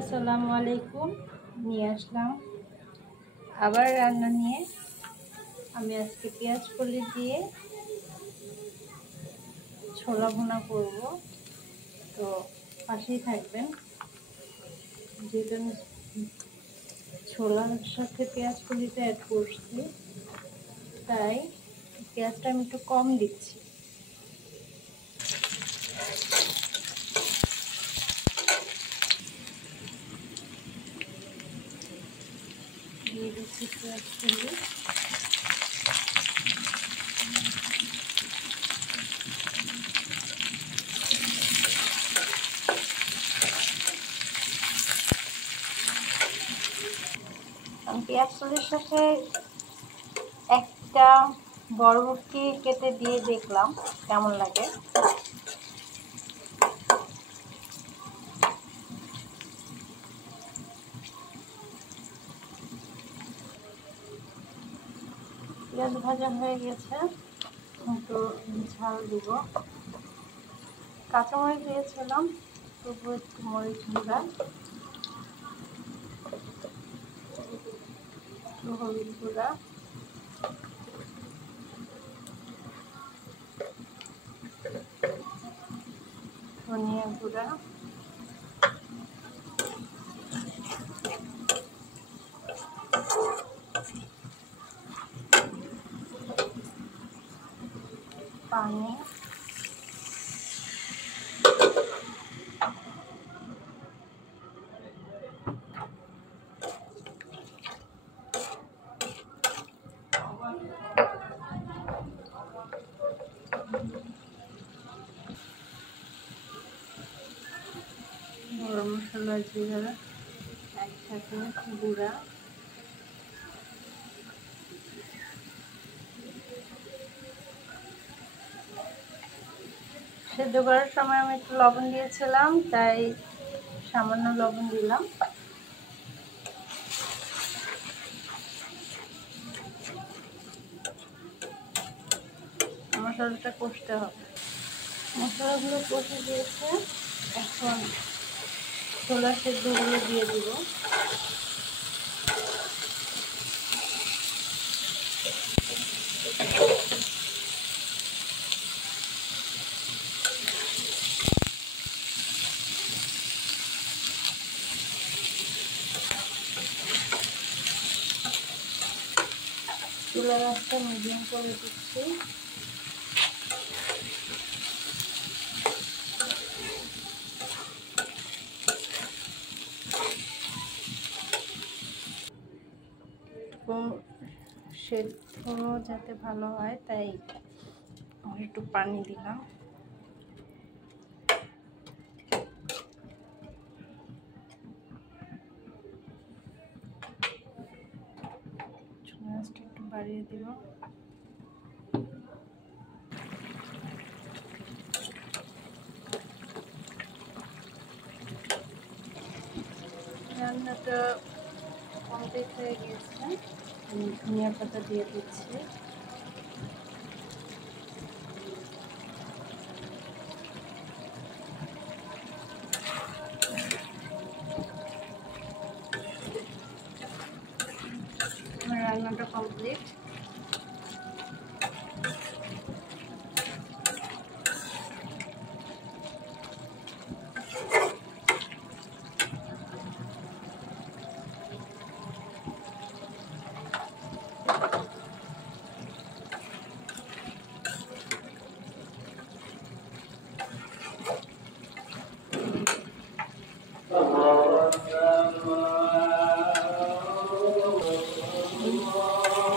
আসসালামু আলাইকুম। নিয়ে আসলাম আবার রান্না নিয়ে। আমি আজকে পেঁয়াজ কলি দিয়ে ছোলা ভুনা করব, তো পাশেই থাকবেন। যেহেতু আমি ছোলার সাথে পেঁয়াজ কলিটা অ্যাড করছি, তাই পেঁয়াজটা আমি একটু কম দিচ্ছি। দিয়ে দিচ্ছি পেঁয়াজ কলি। পেঁয়াজ কলির সাথে একটা বরবটি কেটে দিয়ে দেখলাম কেমন লাগে। পেঁয়াজ ভাজা হয়ে গেছে, একটু ঝাল দিব। কাঁচামরিচ দিয়েছিলাম, তবু একটু মরিচ গুঁড়া, একটু হলুদ গুঁড়া, ধনিয়া গুঁড়া, পানি, গরম মশলা, জিরা একসাথে গুঁড়া, সেদ্ধ করার সময় আমি একটু লবণ দিয়েছিলাম, তাই সামান্য লবণ দিলাম। মশলাটা কষতে হবে। মশলাগুলো কষে দিয়েছে, এখন ছোলা সেদ্ধগুলো দিয়ে দিব। চুলার আঁচটা মিডিয়াম করে দিচ্ছি। সেদ্ধ যাতে ভালো হয়, তাই একটু পানি দিলাম। চুলাটা একটু বাড়িয়ে দিব। রান্নাটা কমপ্লিট হয়ে গেছে, আমি ধনিয়া পাতা দিয়ে দিচ্ছি। আমার রান্নাটা কমপ্লিট।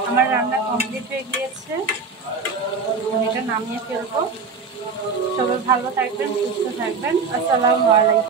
আমার রান্না কমপ্লিট হয়ে গিয়েছে, এটা নামিয়ে ফেলবো। সবাই ভালো থাকবেন, সুস্থ থাকবেন। আসসালামু আলাইকুম।